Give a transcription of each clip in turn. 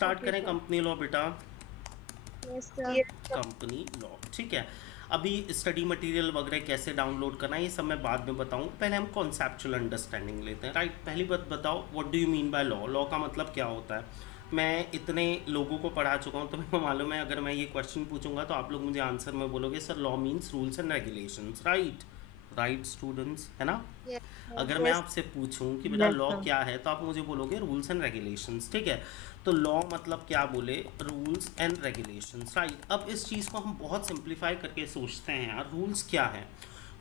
Start okay करें sir. Company law बेटा। Yes sir. Company law, ठीक है। अभी स्टडी मटेरियल वगैरह कैसे डाउनलोड करना है ये सब मैं बाद में बताऊँ, पहले हम कॉन्सेप्चुअल अंडरस्टैंडिंग लेते हैं। राइट, पहली बात बताओ what do you mean by law. Law का मतलब क्या होता है। मैं इतने लोगों को पढ़ा चुका हूँ तो मेरे को मालूम है, अगर मैं ये क्वेश्चन पूछूंगा तो आप लोग मुझे आंसर में बोलोगे sir law means rules and regulations. Right, right students, है ना। Yes sir. अगर मैं आपसे पूछूं कि बेटा यस लॉ सर। क्या है तो आप मुझे बोलोगे रूल्स एंड रेगुलेशंस, ठीक है। तो लॉ मतलब क्या बोले, रूल्स एंड रेगुलेशंस। राइट, अब इस चीज़ को हम बहुत सिंप्लीफाई करके सोचते हैं यार, रूल्स क्या है।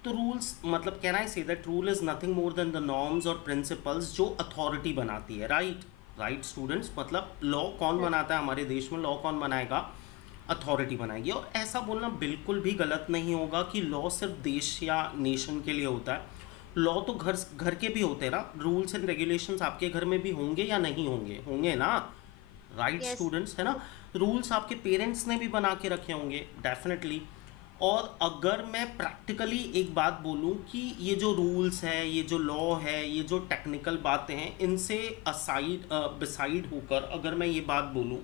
तो रूल्स मतलब can I say that rule is nothing more than the norms और प्रिंसिपल्स जो अथॉरिटी बनाती है। राइट, राइट स्टूडेंट्स, मतलब लॉ कौन बनाता है हमारे देश में, लॉ कौन बनाएगा, अथॉरिटी बनाएगी। और ऐसा बोलना बिल्कुल भी गलत नहीं होगा कि लॉ सिर्फ देश या नेशन के लिए होता है। लॉ तो घर घर के भी होते हैं ना, रूल्स एंड रेगुलेशंस आपके घर में भी होंगे या नहीं होंगे, होंगे ना। Right yes. स्टूडेंट्स, है ना। रूल्स आपके पेरेंट्स ने भी बना के रखे होंगे डेफिनेटली। और अगर मैं प्रैक्टिकली एक बात बोलूं कि ये जो रूल्स है, ये जो लॉ है, ये जो टेक्निकल बातें हैं, इनसे असाइड बिसाइड होकर अगर मैं ये बात बोलूं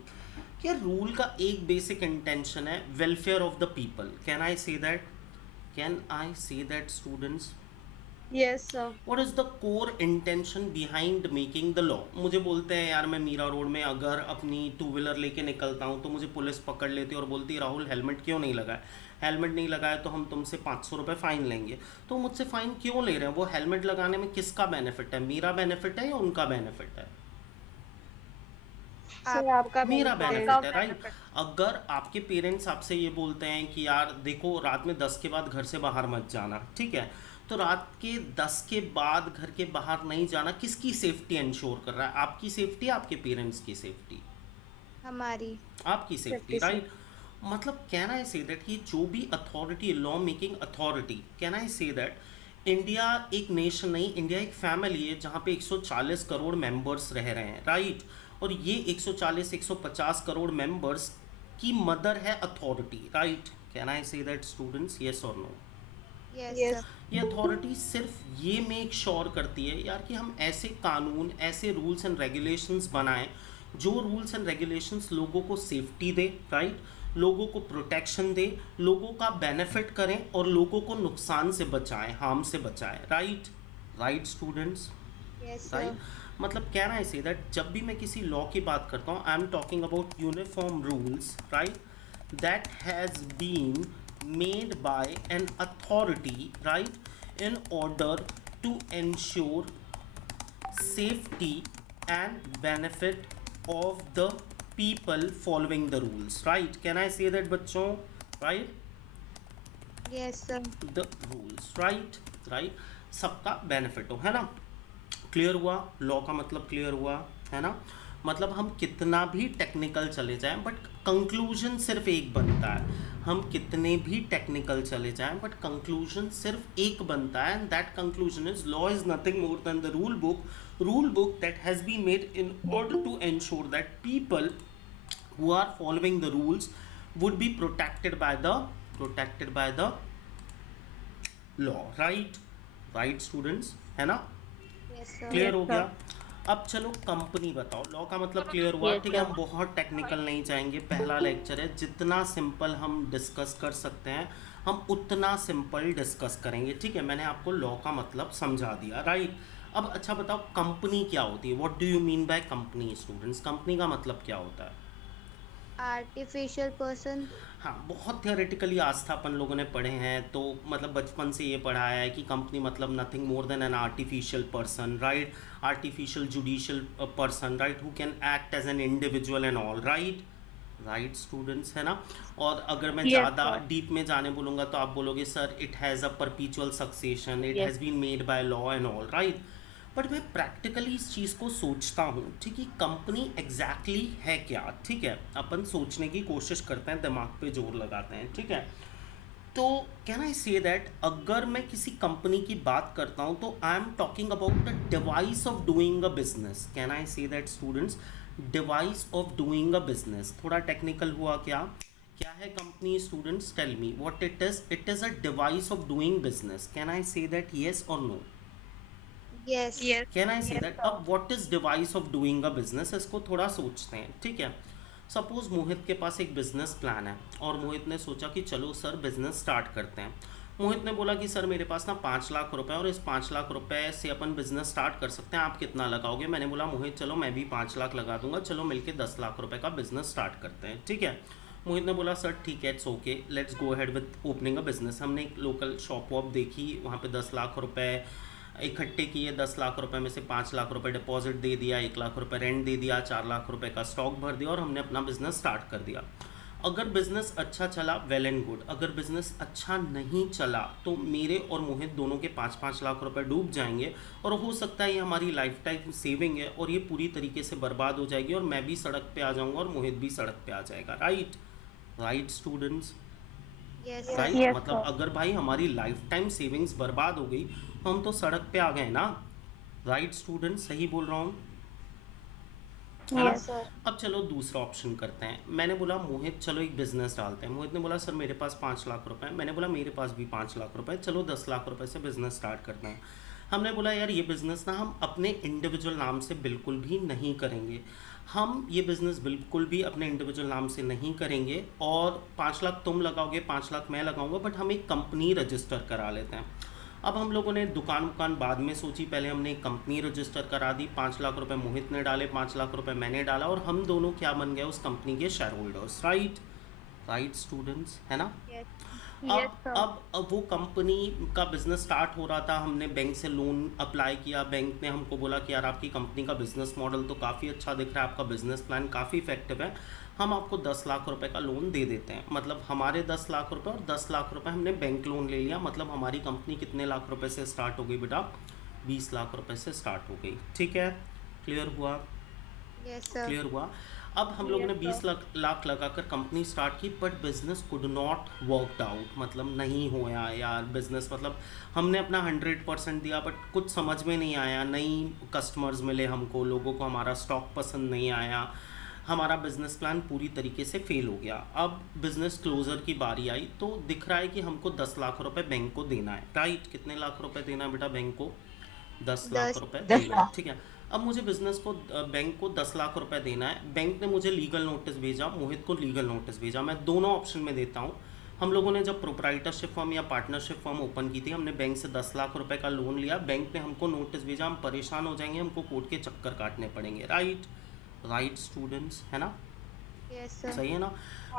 कि रूल का एक बेसिक इंटेंशन है welfare of the people, can I say that, can I say that students. Yes sir. What is the core intention behind making the law. मुझे बोलते हैं यार, मैं मीरा रोड में अगर अपनी टू व्हीलर लेके निकलता हूँ तो मुझे पुलिस पकड़ लेती है और बोलती है राहुल हेलमेट क्यों नहीं लगाया, हेलमेट नहीं लगाया तो हम तुमसे 500 रुपये फ़ाइन लेंगे। तो मुझसे फ़ाइन क्यों ले रहे हैं, वो हेलमेट लगाने में किसका बेनिफिट है, मेरा बेनिफिट है या उनका बेनिफिट है। आप सर आपका मेरा बेनिफिट है। बेनिफिट है। राइट, अगर आपके पेरेंट्स आपसे ये बोलते हैं कि यार देखो रात में 10 के बाद घर से बाहर मत जाना, ठीक है। तो रात के 10 के बाद घर के बाहर नहीं जाना किसकी सेफ्टी इंश्योर कर रहा है, आपकी सेफ्टी, आपके पेरेंट्स की सेफ्टी, हमारी। आपकी सेफ्टी। Safety sir. राइट, मतलब कैन आई से दैट कि जो भी authority, law making authority, can I say that India एक नेशन नहीं, इंडिया एक फैमिली है जहाँ पे 140 करोड़ मेंबर्स रह रहे हैं। राइट, और ये 140 150 करोड़ मेंबर्स की मदर है authority. Right, can I say that students, yes और नो। Yes sir. यस। ये अथॉरिटी सिर्फ ये मेक श्योर करती है यार कि हम ऐसे कानून, ऐसे रूल्स एंड रेगुलेशंस बनाएं जो रूल्स एंड रेगुलेशंस लोगों को सेफ्टी दे। राइट, लोगों को प्रोटेक्शन दे, लोगों का बेनिफिट करें और लोगों को नुकसान से बचाएं, हार्म से बचाएं। Right, right students. Yes right, sir. मतलब कहना है से दैट जब भी मैं किसी लॉ की बात करता हूँ आई am talking about uniform rules, right, that has been made by an authority, right, in order to ensure safety and benefit of the people following the rules. Right, can I say that बच्चों, right, yes sir. The rules, right, right, सबका benefit हो, है ना। Clear हुआ, law का मतलब clear हुआ, है ना। मतलब हम कितना भी टेक्निकल चले जाएं बट कंक्लूजन सिर्फ एक बनता है, हम कितने भी टेक्निकल चले जाएं बट कंक्लूजन सिर्फ एक बनता है, and that conclusion is law is nothing more than the rule book that has been made in order to ensure that people who are following the rules would be protected by the law. Right, right students, है ना। Yes sir. Clear yes हो sir. गया। अब चलो company बताओ, law का मतलब clear हुआ, यस ठीक है। सर। हम बहुत टेक्निकल नहीं जाएंगे, पहला लेक्चर है, जितना सिंपल हम डिस्कस कर सकते हैं हम उतना सिंपल डिस्कस करेंगे, ठीक है। मैंने आपको लॉ का मतलब समझा दिया। राइट, अब अच्छा बताओ कंपनी क्या होती है, what do you mean by company students, company का मतलब क्या होता है। Artificial person. हाँ, बहुत थियोरेटिकली आज था अपन लोगों ने पढ़े हैं, तो मतलब बचपन से ये पढ़ाया है कि कंपनी मतलब nothing more than an artificial person, right, artificial judicial person, right, who can act as an individual and all. Right, right students, है ना। और अगर मैं यस ज़्यादा सर। डीप में जाने बोलूँगा तो आप बोलोगे sir it has a perpetual succession, it yes. Has been made by law and all. Right, but मैं प्रैक्टिकली इस चीज़ को सोचता हूँ, ठीक है, कंपनी एग्जैक्टली है क्या, ठीक है। अपन सोचने की कोशिश करते हैं, दिमाग पे जोर लगाते हैं, ठीक है। तो कैन आई से दैट अगर मैं किसी कंपनी की बात करता हूँ तो I am talking about the device of doing a business, can I say that students, device of doing a business. थोड़ा टेक्निकल हुआ क्या, क्या है company students, tell me what it is a device of doing business, can I say that yes और no. Yes. Can I say that? अब what is device of doing a business, इसको थोड़ा सोचते हैं, ठीक है। सपोज मोहित के पास एक बिजनेस प्लान है और मोहित ने सोचा कि चलो सर बिजनेस स्टार्ट करते हैं। मोहित ने बोला कि सर मेरे पास ना 5 लाख रुपए और इस 5 लाख रुपए से अपन बिजनेस स्टार्ट कर सकते हैं, आप कितना लगाओगे? मैंने बोला मोहित चलो मैं भी 5 लाख लगा दूंगा, चलो मिलके 10 लाख रुपए का बिजनेस स्टार्ट करते हैं, ठीक है। मोहित ने बोला सर ठीक है, it's okay, let's go ahead with opening a business. हमने एक लोकल शॉप वॉप देखी, वहाँ पे 10 लाख रुपए इकट्ठे किए, 10 लाख रुपए में से 5 लाख रुपए डिपॉजिट दे दिया, 1 लाख रुपए रेंट दे दिया, 4 लाख रुपए का स्टॉक भर दिया और हमने अपना बिजनेस स्टार्ट कर दिया। अगर बिजनेस अच्छा चला वेल एंड गुड, अगर बिजनेस अच्छा नहीं चला तो मेरे और मोहित दोनों के 5-5 लाख रुपए डूब जाएंगे और हो सकता है ये हमारी लाइफ टाइम सेविंग है और ये पूरी तरीके से बर्बाद हो जाएगी और मैं भी सड़क पे आ जाऊंगा और मोहित भी सड़क पे आ जाएगा। Right? Right students? Yes, right? sir. मतलब अगर भाई हमारी लाइफ टाइम सेविंग्स बर्बाद हो गई तो हम तो सड़क पे आ गए ना। Right student? सही बोल रहा हूँ, है ना? Yes, sir. अब चलो दूसरा ऑप्शन करते हैं। मैंने बोला मोहित चलो एक बिजनेस डालते हैं। मोहित ने बोला सर मेरे पास 5 लाख रुपए है। मैंने बोला मेरे पास भी 5 लाख रुपए है, चलो 10 लाख रुपए से बिजनेस स्टार्ट करते हैं। हमने बोला यार ये बिजनेस ना हम अपने इंडिविजुअल नाम से बिल्कुल भी नहीं करेंगे, हम ये बिज़नेस बिल्कुल भी अपने इंडिविजुअल नाम से नहीं करेंगे और 5 लाख तुम लगाओगे, 5 लाख मैं लगाऊंगा, बट हम एक कंपनी रजिस्टर करा लेते हैं। अब हम लोगों ने दुकान बाद में सोची, पहले हमने एक कंपनी रजिस्टर करा दी, 5 लाख रुपए मोहित ने डाले, 5 लाख रुपए मैंने डाला और हम दोनों क्या बन गए? उस कंपनी के share holders. Right? Right students, है ना? Yes. अब वो कंपनी का बिजनेस स्टार्ट हो रहा था, हमने बैंक से लोन अप्लाई किया, बैंक ने हमको बोला कि यार आपकी कंपनी का बिजनेस मॉडल तो काफ़ी अच्छा दिख रहा है, आपका बिजनेस प्लान काफ़ी इफेक्टिव है, हम आपको 10 लाख रुपए का लोन दे देते हैं। मतलब हमारे 10 लाख रुपए और 10 लाख रुपए हमने बैंक लोन ले लिया, मतलब हमारी कंपनी कितने लाख रुपए से स्टार्ट हो गई बेटा? 20 लाख रुपए से स्टार्ट हो गई। ठीक है, क्लियर हुआ? Yes, sir. क्लियर हुआ? अब हम लोगों ने 20 लाख लगाकर कंपनी स्टार्ट की, but business could not worked out, मतलब नहीं होया यार बिजनेस, मतलब हमने अपना 100% दिया बट कुछ समझ में नहीं आया, नई कस्टमर्स मिले हमको, लोगों को हमारा स्टॉक पसंद नहीं आया, हमारा बिजनेस प्लान पूरी तरीके से फेल हो गया। अब बिजनेस क्लोजर की बारी आई तो दिख रहा है कि हमको 10 लाख रुपए बैंक को देना है। राइट? कितने लाख रुपए देना है बेटा बैंक को? 10 लाख 10. रुपए देना है, ठीक है। अब मुझे बिजनेस को बैंक को 10 लाख रुपए देना है, बैंक ने मुझे लीगल नोटिस भेजा, मोहित को लीगल नोटिस भेजा, मैं दोनों ऑप्शन में देता हूँ। हम लोगों ने जब प्रोप्राइटरशिप फर्म या पार्टनरशिप फर्म ओपन की थी, हमने बैंक से 10 लाख रुपए का लोन लिया, बैंक ने हमको नोटिस भेजा, हम परेशान हो जाएंगे, हमको कोर्ट के चक्कर काटने पड़ेंगे। राइट? राइट स्टूडेंट्स, है ना? Yes, sir. सही है ना?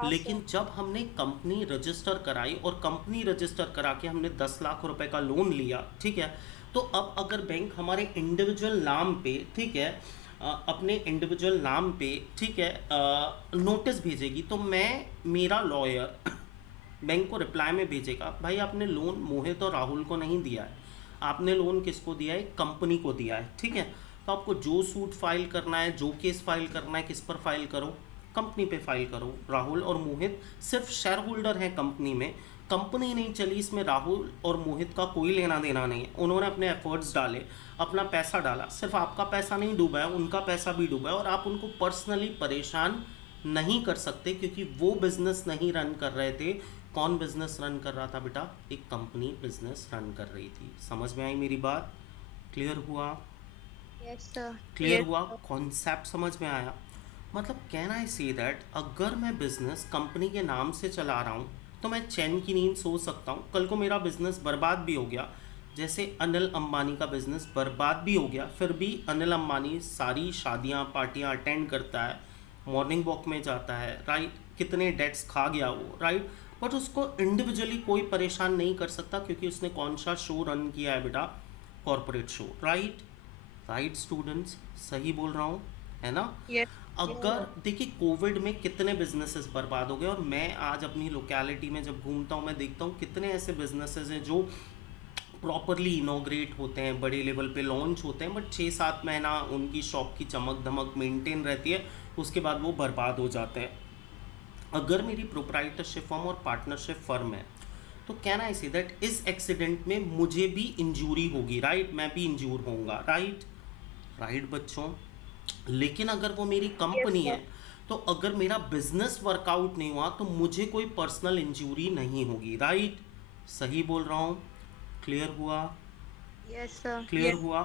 लेकिन जब हमने कंपनी रजिस्टर कराई और कंपनी रजिस्टर करा के हमने 10 लाख रुपए का लोन लिया, ठीक है, तो अब अगर बैंक हमारे इंडिविजुअल नाम पे, ठीक है, अपने इंडिविजुअल नाम पे, ठीक है, नोटिस भेजेगी तो मेरा लॉयर बैंक को रिप्लाई में भेजेगा, भाई आपने लोन मोहित और राहुल को नहीं दिया है, आपने लोन किसको दिया है? कंपनी को दिया है, ठीक है। तो आपको जो सूट फाइल करना है, जो केस फाइल करना है, किस पर फाइल करो? कंपनी पे फाइल करो। राहुल और मोहित सिर्फ शेयर होल्डर हैं कंपनी में, कंपनी नहीं चली, इसमें राहुल और मोहित का कोई लेना देना नहीं है। उन्होंने अपने एफर्ट्स डाले, अपना पैसा डाला, सिर्फ आपका पैसा नहीं डूबा है, उनका पैसा भी डूबा है और आप उनको पर्सनली परेशान नहीं कर सकते क्योंकि वो बिजनेस नहीं रन कर रहे थे। कौन बिजनेस रन कर रहा था बेटा? एक कंपनी बिजनेस रन कर रही थी। समझ में आई मेरी बात? क्लियर हुआ? Yes, sir. क्लियर हुआ? कॉन्सेप्ट समझ में आया? मतलब कैन आई से दैट अगर मैं बिजनेस कंपनी के नाम से चला रहा हूँ तो मैं चैन की नींद सो सकता हूँ, कल को मेरा बिजनेस बर्बाद भी हो गया, जैसे अनिल अंबानी का बिजनेस बर्बाद भी हो गया, फिर भी अनिल अंबानी सारी शादियाँ पार्टियाँ अटेंड करता है, मॉर्निंग वॉक में जाता है, राइट, कितने डेट्स खा गया वो, राइट, बट उसको इंडिविजुअली कोई परेशान नहीं कर सकता क्योंकि उसने कौन सा शो रन किया है बेटा? Corporate show. Right? Right students, सही बोल रहा हूँ, है ना? Yes. अगर देखिए कोविड में कितने बिजनेसेस बर्बाद हो गए और मैं आज अपनी लोकेलिटी में जब घूमता हूँ मैं देखता हूँ कितने ऐसे बिजनेसेस हैं जो प्रॉपरली इनॉग्रेट होते हैं, बड़े लेवल पे लॉन्च होते हैं, बट 6-7 महीना उनकी शॉप की चमक धमक मेंटेन रहती है, उसके बाद वो बर्बाद हो जाते हैं। अगर मेरी प्रोप्राइटरशिप फर्म और पार्टनरशिप फर्म है तो कैन आई से दैट इस एक्सीडेंट में मुझे भी इंजूरी होगी, राइट, मैं भी इंजूर होऊंगा, राइट? राइट बच्चों? लेकिन अगर वो मेरी कंपनी है तो अगर मेरा बिजनेस वर्कआउट नहीं हुआ तो मुझे कोई पर्सनल इंजरी नहीं होगी। राइट? सही बोल रहा हूँ? क्लियर हुआ? Yes, sir. Clear Yes. हुआ?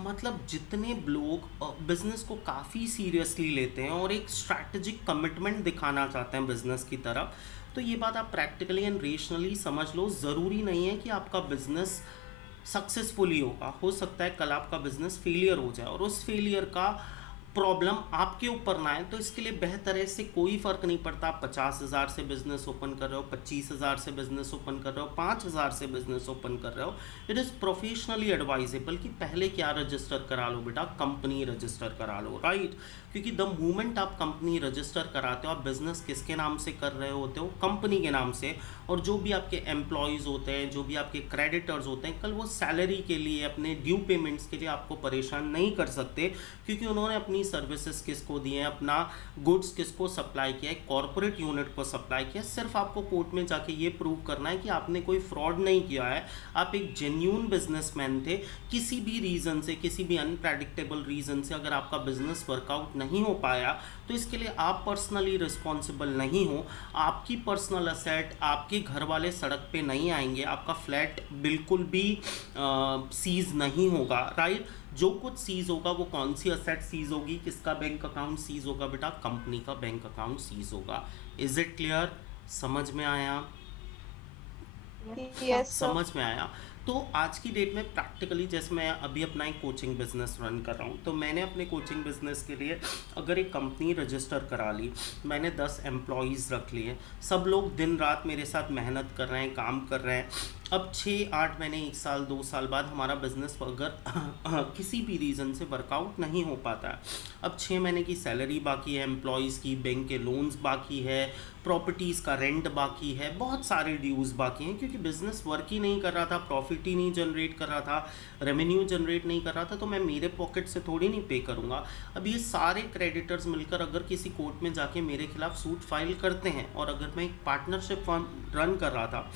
मतलब जितने लोग बिजनेस को काफ़ी सीरियसली लेते हैं और एक स्ट्रैटेजिक कमिटमेंट दिखाना चाहते हैं बिजनेस की तरफ, तो ये बात आप प्रैक्टिकली एंड रेशनली समझ लो। ज़रूरी नहीं है कि आपका बिजनेस सक्सेसफुली होगा, हो सकता है कल आपका बिजनेस फेलियर हो जाए और उस फेलियर का प्रॉब्लम आपके ऊपर ना आए। तो इसके लिए बेहतर है, इससे कोई फ़र्क नहीं पड़ता आप 50,000 से बिजनेस ओपन कर रहे हो, 25,000 से बिजनेस ओपन कर रहे हो, 5,000 से बिजनेस ओपन कर रहे हो। इट इज़ प्रोफेशनली एडवाइजेबल कि पहले क्या रजिस्टर करा लो बेटा, कंपनी रजिस्टर करा लो, राइट। क्योंकि द मोमेंट आप कंपनी रजिस्टर कराते हो, आप बिजनेस किसके नाम से कर रहे होते हो, कंपनी के नाम से। और जो भी आपके एम्प्लॉयज़ होते हैं, जो भी आपके क्रेडिटर्स होते हैं, कल वो सैलरी के लिए, अपने ड्यू पेमेंट्स के लिए आपको परेशान नहीं कर सकते, क्योंकि उन्होंने अपनी सर्विसेज किसको दी हैं, अपना गुड्स किसको सप्लाई किया है, कॉर्पोरेट यूनिट को सप्लाई किया। सिर्फ आपको कोर्ट में जाके ये प्रूव करना है कि आपने कोई फ्रॉड नहीं किया है, आप एक जेन्यून बिजनेसमैन थे। किसी भी रीज़न से, किसी भी अनप्रेडिक्टेबल रीज़न से अगर आपका बिजनेस वर्कआउट नहीं हो पाया, तो इसके लिए आप पर्सनली रिस्पॉन्सिबल नहीं हो। आपकी पर्सनल असेट, आपके घर वाले सड़क पे नहीं आएंगे, आपका फ्लैट बिल्कुल भी सीज नहीं होगा, राइट। जो कुछ सीज होगा वो कौन सी असेट सीज होगी, किसका बैंक अकाउंट सीज होगा बेटा, कंपनी का बैंक अकाउंट सीज होगा। Is it clear? समझ में आया? Yes, sir. समझ में आया। तो आज की डेट में प्रैक्टिकली, जैसे मैं अभी अपना एक कोचिंग बिजनेस रन कर रहा हूँ, तो मैंने अपने कोचिंग बिजनेस के लिए अगर एक कंपनी रजिस्टर करा ली, मैंने 10 एम्प्लॉयज़ रख लिए, सब लोग दिन रात मेरे साथ मेहनत कर रहे हैं, काम कर रहे हैं। अब 6-8 महीने, 1 साल, 2 साल बाद हमारा बिजनेस अगर किसी भी रीज़न से वर्कआउट नहीं हो पाता है, अब 6 महीने की सैलरी बाकी है एम्प्लॉयज़ की, बैंक के लोन्स बाकी है, प्रॉपर्टीज़ का रेंट बाकी है, बहुत सारे ड्यूज़ बाकी हैं, क्योंकि बिज़नेस वर्क ही नहीं कर रहा था, प्रॉफिट ही नहीं जनरेट कर रहा था, रेवेन्यू जनरेट नहीं कर रहा था, तो मैं मेरे पॉकेट से थोड़ी नहीं पे करूँगा। अब ये सारे क्रेडिटर्स मिलकर अगर किसी कोर्ट में जाके मेरे खिलाफ सूट फाइल करते हैं, और अगर मैं एक पार्टनरशिप फर्म रन कर रहा था,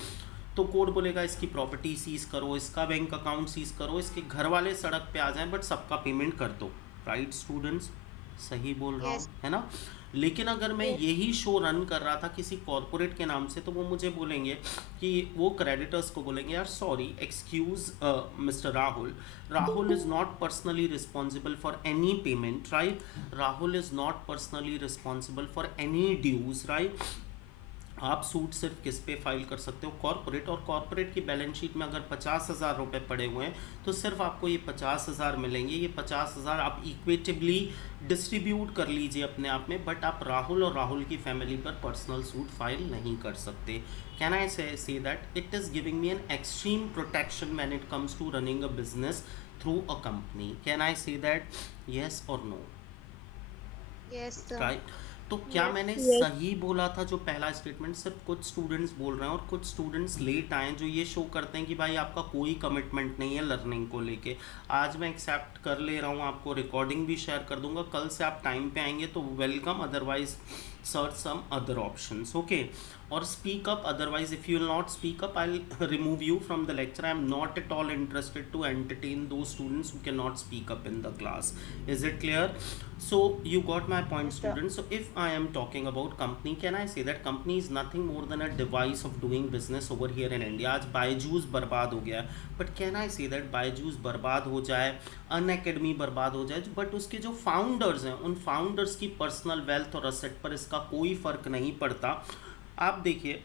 तो कोर्ट बोलेगा इसकी प्रॉपर्टी सीज करो, इसका बैंक अकाउंट सीज करो, इसके घर वाले सड़क पे आ जाएं, बट सबका पेमेंट कर दो। राइट स्टूडेंट्स, सही बोल रहा Yes. हूँ, है ना। लेकिन अगर मैं Yes. यही शो रन कर रहा था किसी कॉरपोरेट के नाम से, तो वो मुझे बोलेंगे कि वो क्रेडिटर्स को बोलेंगे, यार sorry, excuse mister Rahul, Rahul is not personally responsible for any payment, right. Rahul is not personally responsible for any dues, right. आप सूट सिर्फ किस पे फाइल कर सकते हो, कॉर्पोरेट। और कॉर्पोरेट की बैलेंस शीट में अगर 50,000 रुपये पड़े हुए हैं, तो सिर्फ आपको ये 50,000 मिलेंगे। ये 50,000 आप इक्वेटिवली डिस्ट्रीब्यूट कर लीजिए अपने आप में, बट आप राहुल और राहुल की फैमिली पर पर्सनल सूट फाइल नहीं कर सकते। Can I say that it is giving me an extreme protection when it comes to running a business through a company. Can I say that yes और no? Yes, sir. Right. तो क्या मैंने Yes. सही बोला था जो पहला statement? सिर्फ कुछ स्टूडेंट्स बोल रहे हैं और कुछ स्टूडेंट्स लेट आए, जो ये शो करते हैं कि भाई आपका कोई कमिटमेंट नहीं है लर्निंग को लेके। आज मैं एक्सेप्ट कर ले रहा हूँ, आपको रिकॉर्डिंग भी शेयर कर दूंगा, कल से आप टाइम पे आएंगे तो welcome, otherwise search some other options, okay. और speak up, otherwise if you will not speak up, I will remove you from the lecture. I am not at all interested to entertain those students who cannot speak up in the class. Is it clear? So you got my point, Yes, sir. students. So if I am talking about company, can I say that company is nothing more than a device of doing business over here in India? आज बायजूस बर्बाद हो गया है, but can I say that Byju's बर्बाद हो जाए, Unacademy बर्बाद हो जाए, बट उसके जो फाउंडर्स हैं, उन फाउंडर्स की पर्सनल वेल्थ और असेट पर इसका कोई फ़र्क नहीं पड़ता। आप देखिए,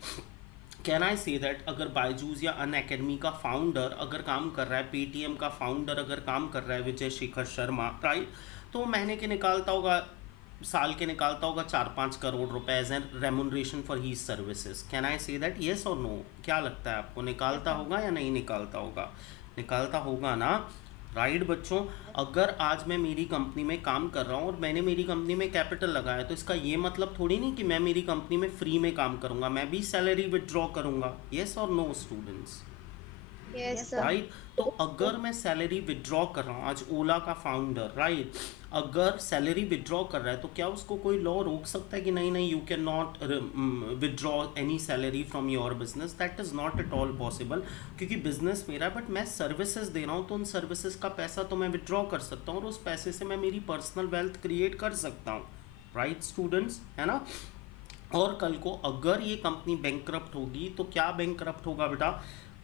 कैन आई से दैट अगर बायजूस या अनअकैडमी का फाउंडर अगर काम कर रहा है, पेटीएम का फाउंडर अगर काम कर रहा है, विजय शेखर शर्मा, राइट, तो महीने के निकालता होगा, साल के निकालता होगा 4-5 करोड़ रुपए as an remuneration for his services. Can I say that yes और नो? क्या लगता है आपको, निकालता होगा या नहीं निकालता होगा? निकालता होगा ना, राइट बच्चों। अगर आज मैं मेरी कंपनी में काम कर रहा हूँ और मैंने मेरी कंपनी में कैपिटल लगाया, तो इसका ये मतलब थोड़ी नहीं कि मैं मेरी कंपनी में फ्री में काम करूँगा, मैं भी सैलरी विदड्रॉ करूँगा। येस और no students? Yes, sir. Right. तो अगर मैं सैलरी विदड्रॉ कर रहा हूँ, आज ओला का फाउंडर, राइट, अगर सैलरी विदड्रॉ कर रहा है, तो क्या उसको कोई लॉ रोक सकता है कि नहीं नहीं, you can not withdraw any salary from your business? That is not at all possible, क्योंकि बिजनेस मेरा है, बट मैं सर्विसेज दे रहा हूँ, तो उन सर्विसेज का पैसा तो मैं विदड्रॉ कर सकता हूँ, और उस पैसे से मैं मेरी पर्सनल वेल्थ क्रिएट कर सकता हूँ। राइट स्टूडेंट्स, है ना। और कल को अगर ये कंपनी बैंकरप्ट होगी, तो क्या बैंकरप्ट होगा बेटा?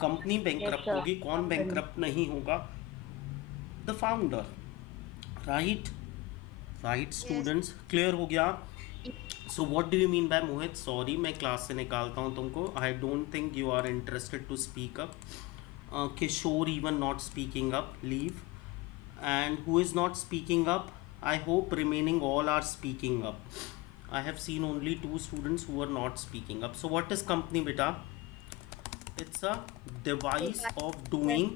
कंपनी बैंकरप्ट होगी। कौन बैंकरप्ट नहीं होगा? The founder, right? Right Yes. Students, clear हो गया? So what do you mean by Mohit? Sorry मैं क्लास से निकालता हूँ तुमको, I don't think you are interested to speak up. Kishore even not speaking up, leave. And who is not speaking up? I hope remaining all are speaking up. I have seen only 2 students who are not speaking up. So what is company beta? It's a device of doing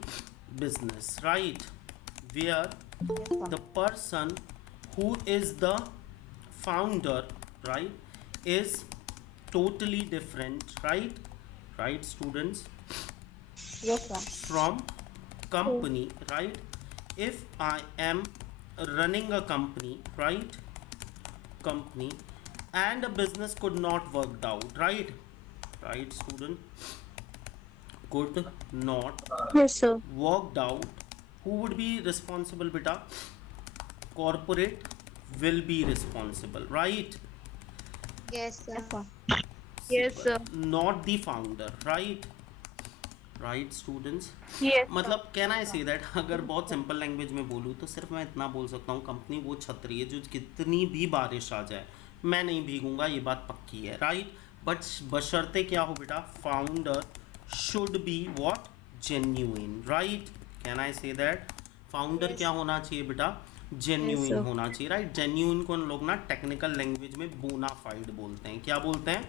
business, right? Where Yes, sir. the person who is the founder, right, is totally different, right? Right students? Yes, sir. From company, right? If I am running a company, right? Company, and a business could not worked out, right? Right student? Could not Yes, sir. worked out. Who would be responsible beta? Corporate will be responsible, right? Yes, sir. Yes, sir. Not the founder, right? Right students. Yes, मतलब can I say that, अगर बहुत simple language में बोलूँ तो सिर्फ मैं इतना बोल सकता हूँ, कंपनी वो छतरी है जो कितनी भी बारिश आ जाए मैं नहीं भीगूंगा, ये बात पक्की है, राइट? बट बशर्ते क्या हो बेटा, founder should be what, genuine, right? Can I say that? Founder क्या होना चाहिए बेटा, जेन्युइन sir. होना चाहिए, राइट? जेन्युइन को हम लोग ना टेक्निकल लैंग्वेज में बोनाफाइड बोलते हैं. क्या बोलते हैं?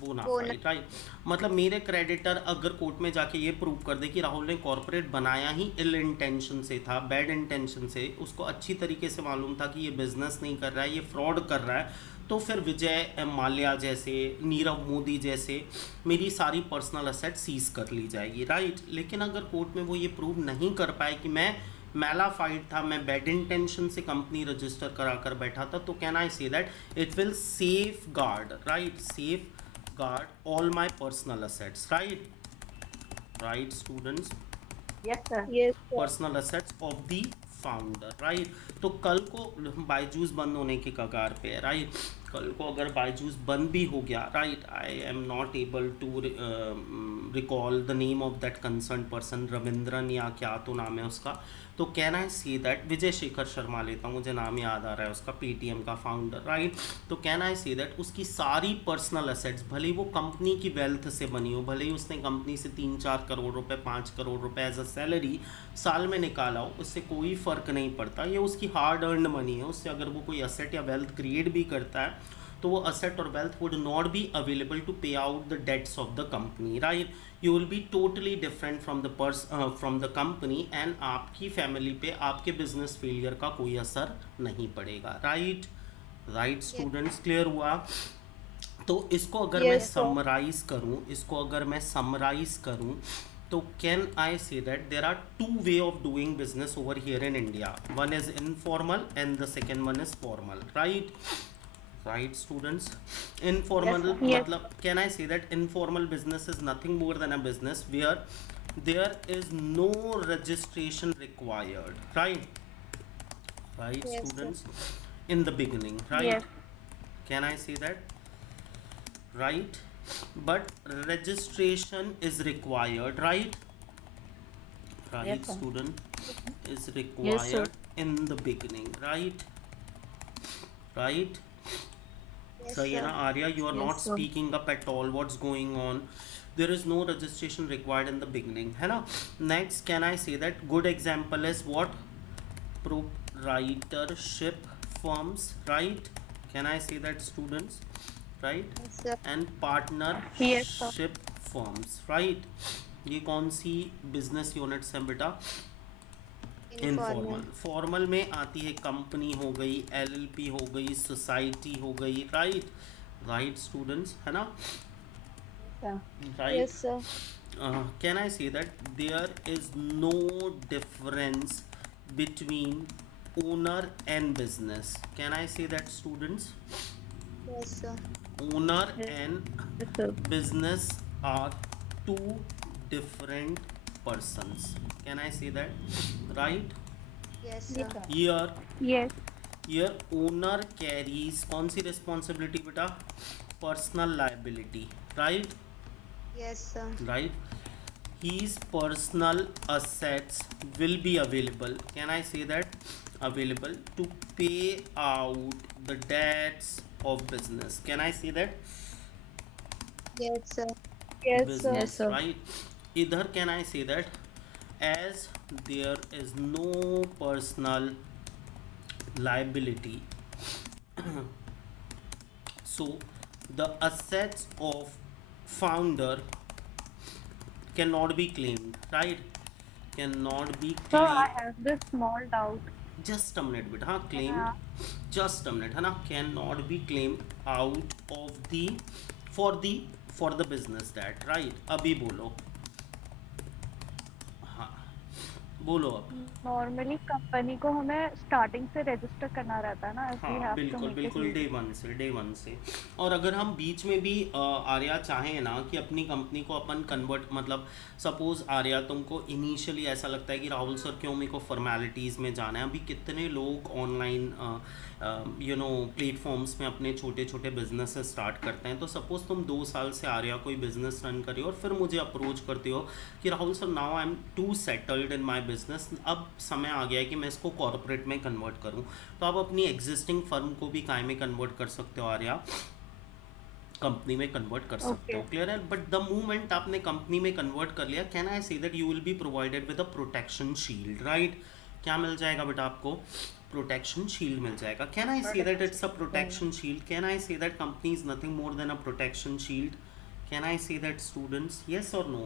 Bona fide, right? मतलब मेरे क्रेडिटर अगर कोर्ट में जाके ये प्रूव कर दे कि राहुल ने कॉर्पोरेट बनाया ही इल इंटेंशन से था, बैड इंटेंशन से, उसको अच्छी तरीके से मालूम था कि ये बिजनेस नहीं कर रहा है, ये फ्रॉड कर रहा है, तो फिर विजय माल्या जैसे, नीरव मोदी जैसे मेरी सारी पर्सनल असेट सीज कर ली जाएगी, राइट? लेकिन अगर कोर्ट में वो ये प्रूव नहीं कर पाए कि मैं मैलाफाइड था, मैं बैड इंटेंशन से कंपनी रजिस्टर करा कर बैठा था, तो can I say that it will safe guard, right? Safe guard all my personal assets, right students? Yes, sir. Yes, sir. Personal assets of the founder, right? तो कल को बायजूस बंद होने के कगार पे है, राइट? कल को अगर बायजूस बंद भी हो गया, right, I am not able to recall the name of that concern person, Ravindran या क्या तो नाम है उसका, तो can I see that, Vijay Shekhar Sharma लेता हूँ, मुझे नाम याद आ रहा है उसका, पेटीएम का फाउंडर, राइट? तो कैन आई सी दैट उसकी सारी पर्सनल असेट्स, भले ही वो कंपनी की वेल्थ से बनी हो, भले ही उसने कंपनी से 3-4 करोड़ रुपए, 5 करोड़ रुपए एज अ सैलरी साल में निकाला हो, उससे कोई फ़र्क नहीं पड़ता, ये उसकी हार्ड अर्नड मनी है, उससे अगर वो कोई असेट या वेल्थ क्रिएट भी करता है तो वो असेट और wealth would not be available to pay out the debts of the company, right? You will be totally different from the company, and आपकी फैमिली पे आपके बिजनेस फेलियर का कोई असर नहीं पड़ेगा, राइट? राइट स्टूडेंट्स, क्लियर हुआ? तो इसको अगर मैं Yes, sir. समराइज करूं, इसको अगर मैं समराइज करूं, तो can I say that there are 2 way of doing business over here in India. One is informal and the second one is formal, right? Right students, informal, Yes, sir. Yes. matlab, can I say that informal business is nothing more than a business where there is no registration required, right? Right Yes, students, in the beginning, right? Yes. Can I say that? Right? But registration is required, right? Right, Yes, sir. student, is Yes, sir. required in the beginning, right? Right? Yes, Sayana sir. Arya, you are Yes, not sir. speaking up at all. What's going on? There is no registration required in the beginning, है ना? Next, can I say that good example is what? Proprietorship firms, right? Can I say that students, right? Yes, sir. And Yes, partnership firms, right? ये कौन सी business units हैं बेटा? Informal. Formal में आती है company हो गई, एलएलपी हो गई, सोसाइटी हो गई, राइट? राइट स्टूडेंट्स, है ना? Sir. Right. Yes, sir. Can I say that there is no difference between owner and business? Can I say that students? Yes, sir. Owner and Yes, sir. business are 2 different persons. Can I say that? Right? Yes, sir. Here owner carries कौन सी responsibility बेटा? Personal liability, right? Yes, sir. Right? his personal assets will be available, can I say that, available to pay out the debts of business, can I say that, Yes, sir. Yes, sir. business, right? Either can I say that, as there is no personal liability, so the assets of founder cannot be claimed, right? Cannot be So I claimed. have this small doubt. Just a minute bit, हाँ, Can I claimed, ask? just a minute है ना, cannot be claimed out of the for the for the business that, right? अभी बोलो, हाँ, बोलो अब। Normally company को हमें स्टार्टिंग से रजिस्टर करना रहता है ना, वी हाँ, हैव टू बिल्कुल मेक बिल्कुल, इट। डे वन से। और अगर हम बीच में भी आर्या चाहें ना कि अपनी कंपनी को अपन कन्वर्ट, मतलब सपोज आर्या तुमको इनिशियली ऐसा लगता है कि राहुल सर क्यों मेरे को फॉर्मेलिटीज़ में जाना है, अभी कितने लोग ऑनलाइन प्लेटफॉर्म्स में अपने छोटे छोटे बिजनेस स्टार्ट करते हैं। तो सपोज़ तुम 2 साल से आर्या कोई बिजनेस रन करी हो और फिर मुझे अप्रोच करते हो कि Rahul sir now I am too settled in my business, अब समय आ गया है कि मैं इसको कॉर्पोरेट में कन्वर्ट करूं, तो आप अपनी एग्जिस्टिंग फर्म को भी काय में कन्वर्ट कर सकते हो आर्या, कंपनी में कन्वर्ट कर सकते हो, ओके। क्लियर है। बट द मोमेंट आपने कंपनी में कन्वर्ट कर लिया, can I say that you will be provided with a protection shield, right? क्या मिल जाएगा बेटा आपको? प्रोटेक्शन शील्ड मिल जाएगा। Can I say that it's a protection shield? Can I say that company is nothing more then a protection shield? Can I say that, students? Yes or no?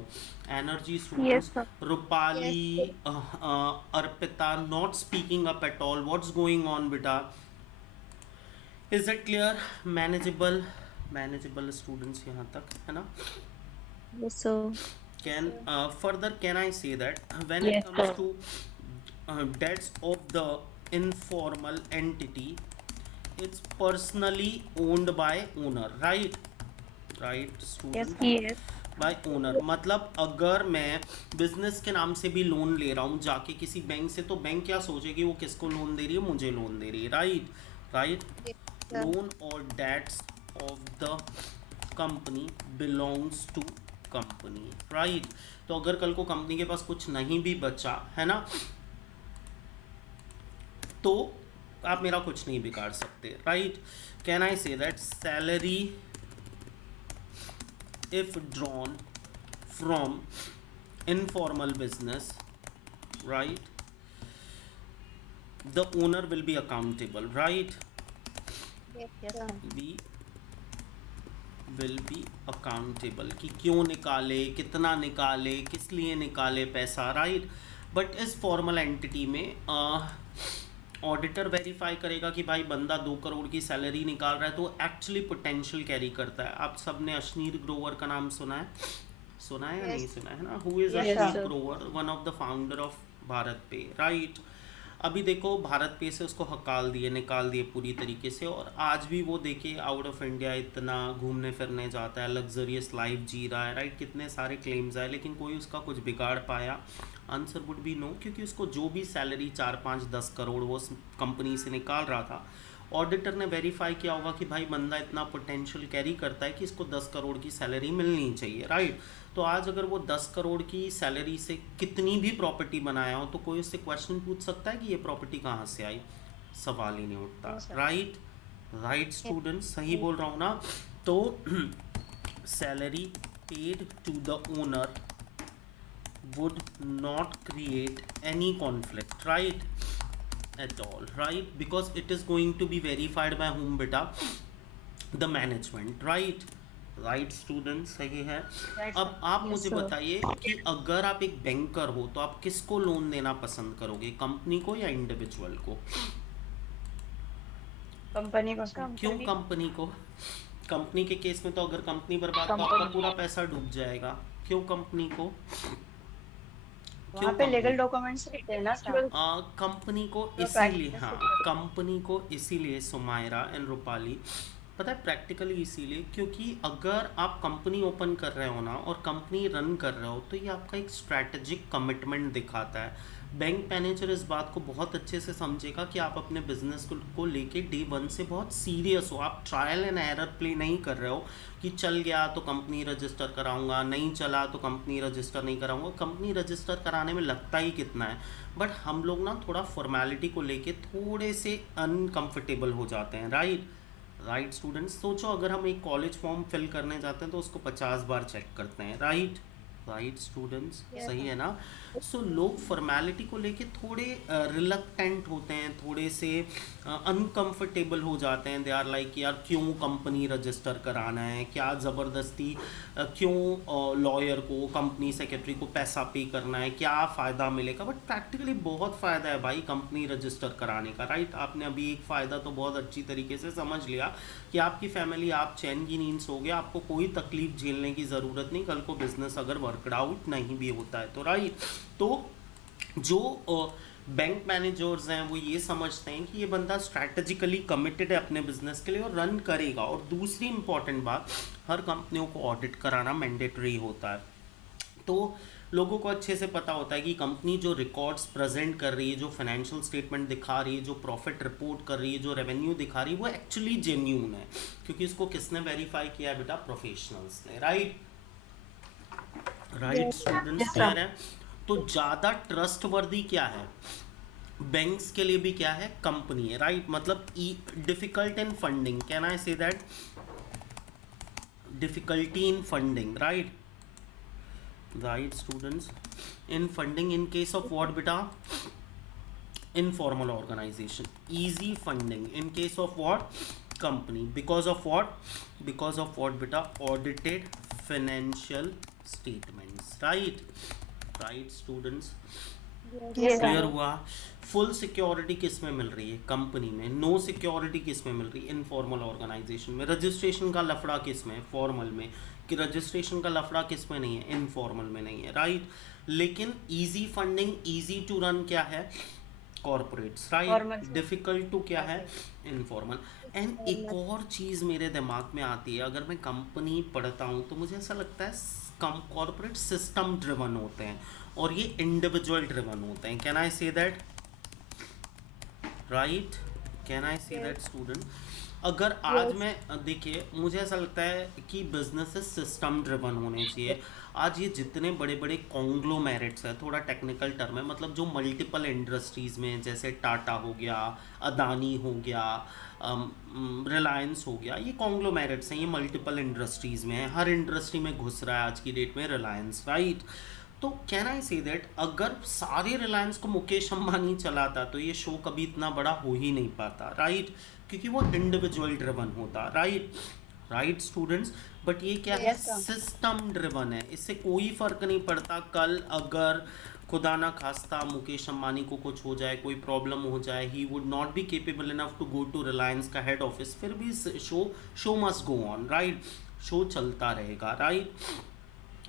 Energy Yes, students. sir. Rupali, Yes, Arpita, not speaking up at all. What's going on, beta? Is that clear? Manageable, manageable students यहाँ तक है ना? Yes, sir. Can sir. further can I say that when it Yes, comes sir. to debts of the informal entity, it's personally owned by owner, right? Right, Yes, students? sir. Yes. Bye owner, मतलब अगर मैं business के नाम से भी loan ले रहा हूँ जाके किसी बैंक से, तो बैंक क्या सोचेगी, वो किसको लोन दे रही है? मुझे लोन दे रही है, right? Right, Yes, sir. Loan और debts of the company belongs to company, right? तो अगर कल को कंपनी के पास कुछ नहीं भी बचा है ना, तो आप मेरा कुछ नहीं बिगाड़ सकते, right? Can I say that salary if drawn from informal business, right, the owner will be accountable, right? Yes, Yes, sir. sir. We will be accountable कि क्यों निकाले, कितना निकाले, किस लिए निकाले पैसा, राइट? बट इस फॉर्मल एंटिटी में ऑडिटर वेरीफाई करेगा कि भाई बंदा 2 करोड़ की सैलरी निकाल रहा है, तो एक्चुअली पोटेंशियल कैरी करता है। आप सबने अश्नीर ग्रोवर का नाम सुना है? सुना है या नहीं Yes. सुना है ना? Who is Yes, Ashneer sir. Grover? One of the founder of Bharat पे, राइट? अभी देखो भारत पे से उसको हकाल दिए, निकाल दिए पूरी तरीके से, और आज भी वो देखिए आउट ऑफ इंडिया इतना घूमने फिरने जाता है, लग्जरियस लाइफ जी रहा है, राइट? कितने सारे क्लेम्स आए, लेकिन कोई उसका कुछ बिगाड़ पाया? आंसर वुड बी नो, क्योंकि उसको जो भी सैलरी 4 5 10 करोड़ वो उस कंपनी से निकाल रहा था, ऑडिटर ने वेरीफाई किया होगा कि भाई बंदा इतना पोटेंशियल कैरी करता है कि इसको 10 करोड़ की सैलरी मिलनी चाहिए, राइट? तो आज अगर वो 10 करोड़ की सैलरी से कितनी भी प्रॉपर्टी बनाया हो, तो कोई उससे क्वेश्चन पूछ सकता है कि ये प्रॉपर्टी कहाँ से आई? सवाल ही नहीं उठता, Yes, sir. राइट? राइट स्टूडेंट्स, सही बोल रहा हूँ ना? तो salary paid to the owner would not create any conflict, right, at all, right? Because it is going to be verified by whom, beta? The management, right? Right student, सही है। Right, अब sir. आप Yes, मुझे sir. बताइए कि अगर आप एक बैंकर हो तो आप किसको लोन देना पसंद करोगे, कंपनी को या इंडिविजुअल को? कंपनी को, sir. क्यों कंपनी। कंपनी को? कंपनी के केस में तो अगर कंपनी बर्बाद तो आपका कंपनी। पूरा पैसा डूब जाएगा। क्यों कंपनी को? वहाँ पे लीगल डॉक्यूमेंट्स रहते हैं ना, sir. कंपनी को तो इसीलिए, practice हाँ, से- कंपनी को इसीलिए सुमायरा एंड रूपाली, पता है प्रैक्टिकली इसीलिए क्योंकि अगर आप कंपनी ओपन कर रहे हो ना और कंपनी रन कर रहे हो, तो ये आपका एक स्ट्रैटेजिक कमिटमेंट दिखाता है। बैंक मैनेजर इस बात को बहुत अच्छे से समझेगा कि आप अपने बिजनेस को लेके डे वन से बहुत सीरियस हो। आप ट्रायल एंड एरर प्ले नहीं कर रहे हो कि चल गया तो कंपनी रजिस्टर कराऊंगा, नहीं चला तो कंपनी रजिस्टर नहीं कराऊंगा। कंपनी रजिस्टर कराने में लगता ही कितना है, बट हम लोग ना थोड़ा फॉर्मेलिटी को लेके थोड़े से अनकंफर्टेबल हो जाते हैं। राइट स्टूडेंट्स, सोचो अगर हम एक कॉलेज फॉर्म फिल करने जाते हैं तो उसको 50 बार चेक करते हैं। Right students, Yes. सही है ना। सो लोग फॉर्मेलिटी को लेके थोड़े रिलक्टेंट होते हैं, थोड़े से अनकंफर्टेबल हो जाते हैं। दे आर लाइक यार क्यों कंपनी रजिस्टर कराना है, क्या ज़बरदस्ती क्यों लॉयर को, कंपनी सेक्रेटरी को पैसा पे करना है, क्या फ़ायदा मिलेगा। बट प्रैक्टिकली बहुत फ़ायदा है भाई कंपनी रजिस्टर कराने का। राइट, आपने अभी एक फ़ायदा तो बहुत अच्छी तरीके से समझ लिया कि आपकी फैमिली, आप चैन की नींद सो गए, आपको कोई तकलीफ झेलने की ज़रूरत नहीं कल को बिजनेस अगर वर्कआउट नहीं भी होता है तो। राइट, तो जो बैंक मैनेजर्स हैं वो ये समझते हैं कि ये बंदा स्ट्रैटेजिकली कमिटेड है अपने बिजनेस के लिए और रन करेगा। और दूसरी इंपॉर्टेंट बात, हर कंपनियों को ऑडिट कराना मैंडेटरी होता है। तो लोगों को अच्छे से पता होता है कि कंपनी जो रिकॉर्ड्स प्रेजेंट कर रही है, जो फाइनेंशियल स्टेटमेंट दिखा रही है, जो प्रॉफिट रिपोर्ट कर रही है, जो रेवेन्यू दिखा रही है, वो एक्चुअली जेन्यून है, क्योंकि इसको किसने वेरीफाई किया है बेटा? प्रोफेशनल्स ने। राइट स्टूडेंट्स, क्लियर है। तो ज़्यादा ट्रस्टवर्दी क्या है बैंक्स के लिए भी? क्या है? कंपनी है। राइट, मतलब difficult in funding, can I say that? Difficulty in funding. Right students, in funding in case of what बेटा? informal organization. Easy funding in case of what? Company. Because of what? Because of what beta? Audited financial statements. Right students, Yes, clear हुआ। Full security किस में मिल रही है? Company में। No security किस में मिल रही है? इनफॉर्मल ऑर्गेनाइजेशन में। रजिस्ट्रेशन का लफड़ा किस में? फॉर्मल में। कि रजिस्ट्रेशन का लफड़ा किस में नहीं है? इनफॉर्मल में नहीं है। राइट, लेकिन easy funding, easy to run क्या है? Corporates. Right, Formal. Difficult to क्या है? इनफॉर्मल। एंड एक और चीज़ मेरे दिमाग में आती है, अगर मैं कंपनी पढ़ता हूँ तो मुझे ऐसा लगता है कॉर्पोरेट सिस्टम ड्रिवन होते हैं और ये इंडिविजुअल ड्रिवन होते हैं। Can I say that? Right, can I say that student? अगर आज मैं देखिए, मुझे ऐसा लगता है कि बिजनेसेस सिस्टम ड्रिवन होने चाहिए। आज ये जितने बड़े बड़े कॉन्ग्लोमेरेट्स हैं, थोड़ा टेक्निकल टर्म है, मतलब जो मल्टीपल इंडस्ट्रीज़ में, जैसे टाटा हो गया, अदानी हो गया, रिलायंस हो गया, ये कॉन्ग्लोमेरेट्स हैं, ये मल्टीपल इंडस्ट्रीज़ में है। हर इंडस्ट्री में घुस रहा है आज की डेट में रिलायंस। राइट, तो कैन आई से दैट अगर सारे रिलायंस को मुकेश अंबानी चलाता तो ये शो कभी इतना बड़ा हो ही नहीं पाता। राइट, क्योंकि वो इंडिविजुअल ड्रिवन होता। राइट स्टूडेंट्स, बट ये क्या है? Yes, sir. सिस्टम ड्रिवन है। इससे कोई फर्क नहीं पड़ता कल अगर खुदा ना खास्ता मुकेश अंबानी को कुछ हो जाए, कोई प्रॉब्लम हो जाए, he would not be capable enough to go to Reliance का हेड ऑफिस, फिर भी show must go on. Right, show चलता रहेगा।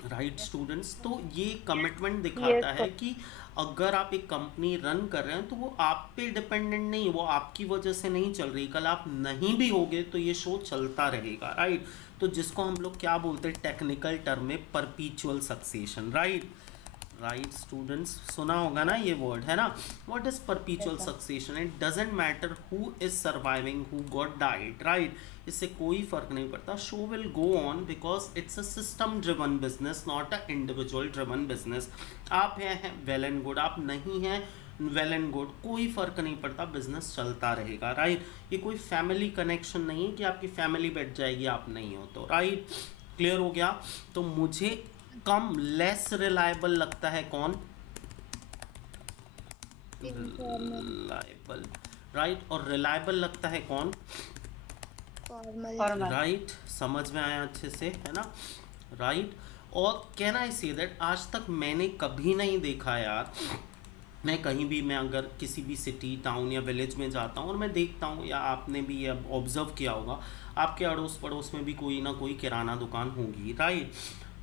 राइट स्टूडेंट्स, तो ये कमिटमेंट दिखाता है कि अगर आप एक कंपनी रन कर रहे हैं तो वो आप पे डिपेंडेंट नहीं, वो आपकी वजह से नहीं चल रही। कल आप नहीं भी होगे तो ये शो चलता रहेगा। राइट, तो जिसको हम लोग क्या बोलते हैं टेक्निकल टर्म में? परपीचुअल सक्सेशन। राइट स्टूडेंट्स, सुना होगा ना ये वर्ड, है ना? What is परपीचुअल succession? It doesn't matter who is surviving, who got died. Right, इससे कोई फर्क नहीं पड़ता। Show will go on because it's a system driven business, not a individual driven business. आप हैं वेल एंड गुड, आप नहीं हैं वेल एंड गुड, कोई फ़र्क नहीं पड़ता, बिजनेस चलता रहेगा। राइट, ये कोई फैमिली कनेक्शन नहीं है कि आपकी फैमिली बैठ जाएगी आप नहीं हो तो। राइट, क्लियर हो गया? तो मुझे कम लेस रिलायबल लगता है कौन? रिलायबल। राइट, और रिलायबल लगता है कौन? फॉर्मल। राइट, समझ में आया अच्छे से, है ना? राइट, और कैन आई से दैट आज तक मैंने कभी नहीं देखा यार, मैं कहीं भी, मैं अगर किसी भी सिटी, टाउन या विलेज में जाता हूँ और मैं देखता हूँ, या आपने भी ये ऑब्जर्व किया होगा, आपके अड़ोस पड़ोस में भी कोई ना कोई किराना दुकान होगी। राइट,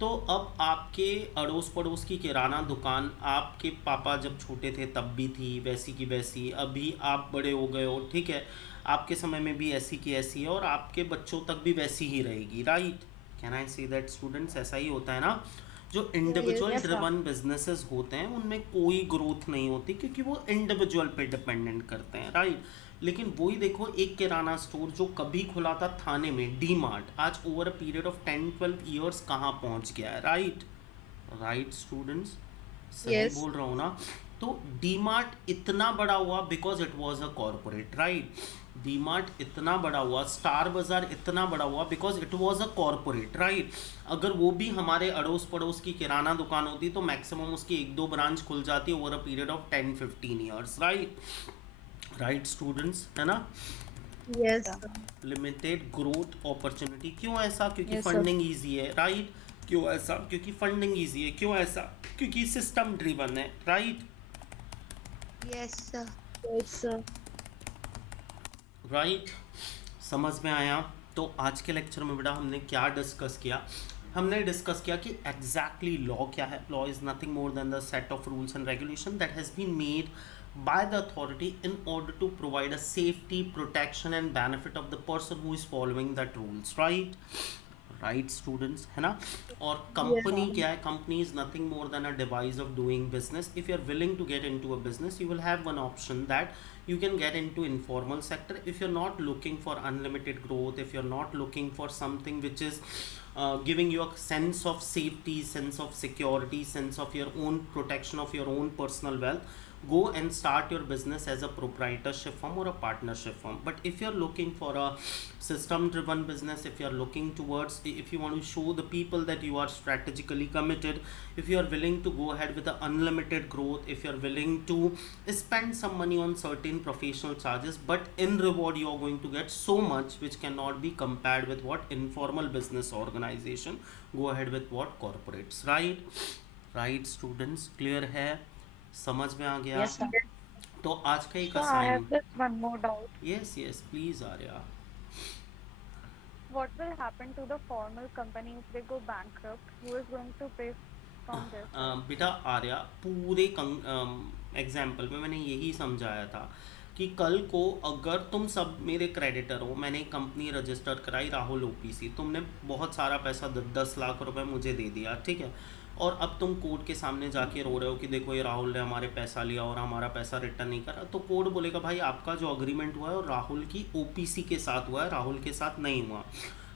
तो अब आपके अड़ोस पड़ोस की किराना दुकान आपके पापा जब छोटे थे तब भी थी वैसी की वैसी, अभी आप बड़े हो गए हो, ठीक है, आपके समय में भी ऐसी की ऐसी है और आपके बच्चों तक भी वैसी ही रहेगी। Right, can I say that students? ऐसा ही होता है ना? जो individual Yes, sir. Driven businesses होते हैं उनमें कोई ग्रोथ नहीं होती क्योंकि वो इंडिविजुअल पे डिपेंडेंट करते हैं, राइट। लेकिन वही देखो, एक किराना स्टोर जो कभी खुला था थाने में, डी मार्ट, आज over a period of 10-12 years कहाँ पहुँच गया है, राइट। राइट स्टूडेंट्स, सही Yes. बोल रहा हूँ ना। तो डी मार्ट इतना बड़ा हुआ because it was a corporate, right. D mart इतना बड़ा हुआ, स्टार बाजार इतना बड़ा हुआ because it was a corporate, right. अगर वो भी हमारे अड़ोस पड़ोस की किराना दुकान होती तो मैक्सिमम उसकी 1-2 ब्रांच खुल जाती over a period of 10-15 years, right. Right students, है ना। Yes. लिमिटेड ग्रोथ अपॉर्चुनिटी, क्यों ऐसा? क्योंकि Yes, sir. फंडिंग ईजी है, राइट। क्यों ऐसा? क्योंकि फंडिंग ईजी है। क्यों ऐसा? क्योंकि सिस्टम ड्रिवन है, right. Yes, sir. Yes, sir. Right, समझ में आया। तो आज के लेक्चर में बेटा हमने क्या डिस्कस किया? हमने डिस्कस किया कि एग्जैक्टली लॉ क्या है। Law is nothing more than the set of rules and regulation that has been made by the authority in order to provide a safety, protection and benefit of the person who is following that rules, right? Right students, है ना। और company क्या है? Company is nothing more than a device of doing business. If you are willing to get into a business, you will have one option that you can get into informal sector. If you're not looking for unlimited growth, if you're not looking for something which is giving you a sense of safety, sense of security, sense of your own protection of your own personal wealth, go and start your business as a proprietorship firm or a partnership firm. But if you're looking for a system driven business, if you're looking towards, if you want to show the people that you are strategically committed, if you are willing to go ahead with the unlimited growth, if you're willing to spend some money on certain professional charges, but in reward you are going to get so much which cannot be compared with what informal business organization, go ahead with what corporates, right? Right students, clear है? समझ में आ गया? Yes, sir. तो आज का एक So I have assign, just one more doubt. Yes yes please Arya. What will happen to the formal company if they go bankrupt? Who is going to pay from this? बेटा आर्या, पूरे example में मैंने यही समझाया था कि कल को अगर तुम सब मेरे क्रेडिटर हो, मैंने एक कंपनी रजिस्टर कराई राहुल ओपीसी, तुमने बहुत सारा पैसा 10 लाख रुपए मुझे दे दिया, ठीक है। और अब तुम कोर्ट के सामने जाके रो रहे हो कि देखो ये राहुल ने हमारे पैसा लिया और हमारा पैसा रिटर्न नहीं करा, तो कोर्ट बोलेगा भाई आपका जो अग्रीमेंट हुआ है और राहुल की ओपीसी के साथ हुआ है, राहुल के साथ नहीं हुआ।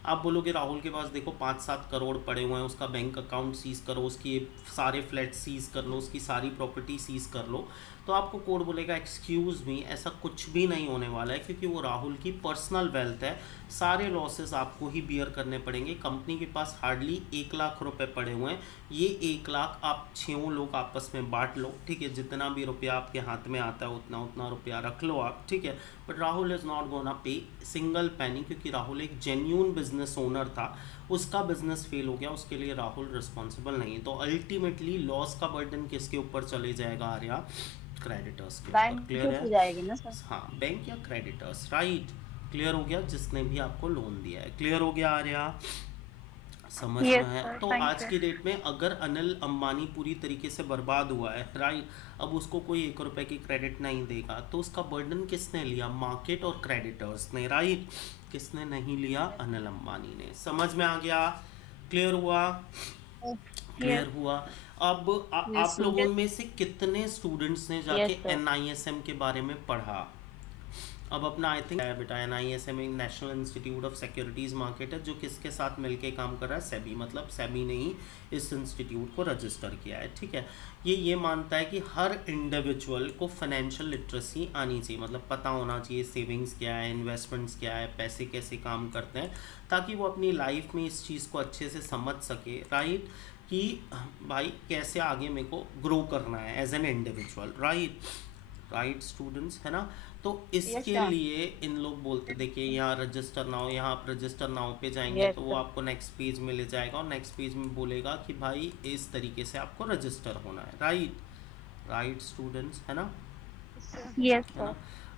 आप बोलोगे राहुल के पास देखो 5-7 करोड़ पड़े हुए हैं, उसका बैंक अकाउंट सीज करो, उसकी सारे फ्लैट सीज कर लो, उसकी सारी प्रॉपर्टी सीज कर लो, तो आपको कोर्ट बोलेगा एक्सक्यूज़ मी, ऐसा कुछ भी नहीं होने वाला है क्योंकि वो राहुल की पर्सनल वेल्थ है, सारे लॉसेस आपको ही बियर करने पड़ेंगे। कंपनी के पास हार्डली 1 लाख रुपए पड़े हुए हैं, ये 1 लाख आप 6 लोग आपस में बांट लो, ठीक है। जितना भी रुपया आपके हाथ में आता है उतना उतना रुपया रख लो आप, ठीक है। But Rahul is not gonna pay single पैनी क्योंकि राहुल एक जेन्यून बिजनेस ओनर था, उसका बिजनेस फेल हो गया, उसके लिए राहुल रिस्पॉन्सिबल नहीं है। तो अल्टीमेटली लॉस का बर्डन किसके ऊपर चले जाएगा आर्या? क्रेडिटर्स के ऊपर। बैंक क्लियर हो है? जाएगी ना सर? हाँ, बैंक या क्रेडिटर्स, राइट। क्लियर हो गया? जिसने भी आपको लोन दिया है, क्लियर हो गया आर्या? समझ में Yes, है? sir. तो Thank आज you. की डेट में अगर अनिल अंबानी पूरी तरीके से बर्बाद हुआ है, राइट, अब उसको कोई 1 रुपए की क्रेडिट नहीं देगा, तो उसका बर्डन किसने लिया? मार्केट और क्रेडिटर्स ने, राइट। किसने नहीं लिया? अनिल अंबानी ने। समझ में आ गया? क्लियर हुआ? क्लियर हुआ? अब आप sir. लोगों में से कितने स्टूडेंट्स ने जाके Yes, sir. NISM के बारे में पढ़ा? अब अपना आई थिंक बेटा NISM एक national institute of securities market है जो किसके साथ मिलके काम कर रहा है? सेबी, मतलब सेबी ने ही इस इंस्टीट्यूट को रजिस्टर किया है, ठीक है। ये मानता है कि हर इंडिविजुअल को फाइनेंशियल लिटरेसी आनी चाहिए, मतलब पता होना चाहिए सेविंग्स क्या है, इन्वेस्टमेंट्स क्या है, पैसे कैसे काम करते हैं, ताकि वो अपनी लाइफ में इस चीज़ को अच्छे से समझ सके, राइट, कि भाई कैसे आगे मेरे को ग्रो करना है as an individual, right students, है ना। तो इसके sir. लिए इन लोग बोलते, देखिए यहाँ रजिस्टर नाउ, यहाँ आप रजिस्टर नाउ पे जाएंगे Yes, तो वो sir. आपको नेक्स्ट पेज में ले जाएगा और नेक्स्ट पेज में बोलेगा कि भाई इस तरीके से आपको रजिस्टर होना है, राइट स्टूडेंट्स, है ना। Yes, है ना। sir.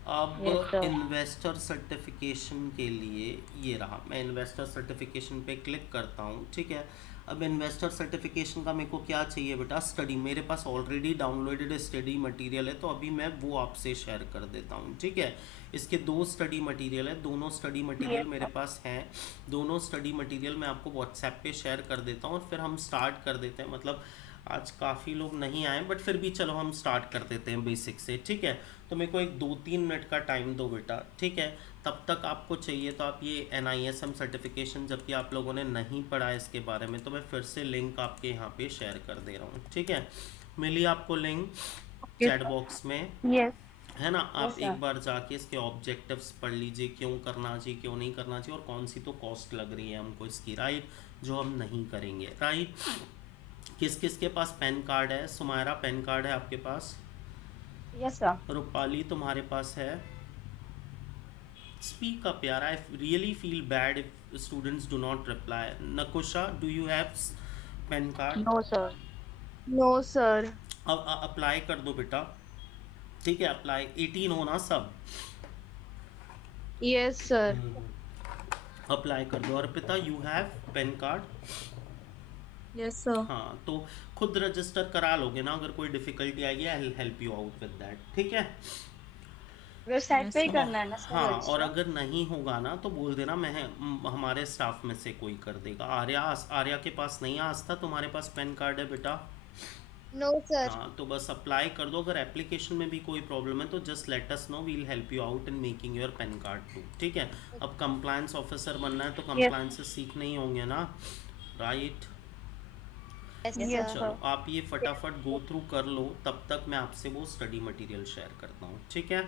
अब Yes, sir. इन्वेस्टर सर्टिफिकेशन के लिए ये रहा, मैं इन्वेस्टर सर्टिफिकेशन पे क्लिक करता हूँ, ठीक है। अब इन्वेस्टर सर्टिफिकेशन का मेरे को क्या चाहिए बेटा, स्टडी, मेरे पास ऑलरेडी डाउनलोडेड स्टडी मटेरियल है, तो अभी मैं वो आपसे शेयर कर देता हूँ, ठीक है। इसके 2 स्टडी मटेरियल है, दोनों स्टडी मटेरियल मेरे पास हैं, दोनों स्टडी मटेरियल मैं आपको व्हाट्सएप पे शेयर कर देता हूँ और फिर हम स्टार्ट कर देते हैं। मतलब आज काफ़ी लोग नहीं आए बट फिर भी चलो हम स्टार्ट कर देते हैं बेसिक से, ठीक है। तो मेरे को एक 2-3 मिनट का टाइम दो बेटा, ठीक है। तब तक आपको चाहिए तो आप ये NISM सर्टिफिकेशन, जबकि आप लोगों ने नहीं पढ़ा है इसके बारे में, तो मैं फिर से लिंक आपके यहाँ पे शेयर कर दे रहा हूँ, ठीक है। मिली आपको लिंक चैट बॉक्स में, Yes. है ना। आप sir. एक बार जाके इसके ऑब्जेक्टिव्स पढ़ लीजिए, क्यों करना चाहिए क्यों नहीं करना चाहिए और कौन सी तो कॉस्ट लग रही है हमको इसकी, राइट, जो हम नहीं करेंगे, राइट। किस किस के पास पैन कार्ड है? सुमायरा पैन कार्ड है आपके पास? Yes, sir. रूपाली तुम्हारे पास है? स्पीक अप यार, I really feel bad if students do not reply. Nakusha, do you have PAN card? No, sir. No, sir. अब अप्लाई कर दो बेटा, ठीक है। अप्लाई 18 होना सब, Yes, sir. अप्लाई कर दो। Arpita, you have PAN card? Yes, sir. हाँ, तो खुद रजिस्टर करा लोगे ना, अगर कोई डिफिकल्टी आएगी I will help you out with that, ठीक है। वेबसाइट पे ही करना है ना सर? हाँ, और अगर नहीं होगा ना तो बोल देना, मैं हमारे स्टाफ में से कोई कर देगा। आर्या के पास नहीं है आस्था, तुम्हारे पास पैन कार्ड है बेटा? No, sir. हाँ, तो बस अप्लाई कर दो। अगर एप्लीकेशन में भी कोई प्रॉब्लम है तो just let us know, we will help you out in making your PAN card too, ठीक है। अब कंप्लायंस ऑफिसर बनना है तो कंप्लायंस सीखने ही होंगे ना, राइट। Yes, Yes, sir. चलो आप ये फटाफट गो थ्रू कर लो, तब तक मैं आपसे वो स्टडी मटेरियल शेयर करता हूँ, ठीक है।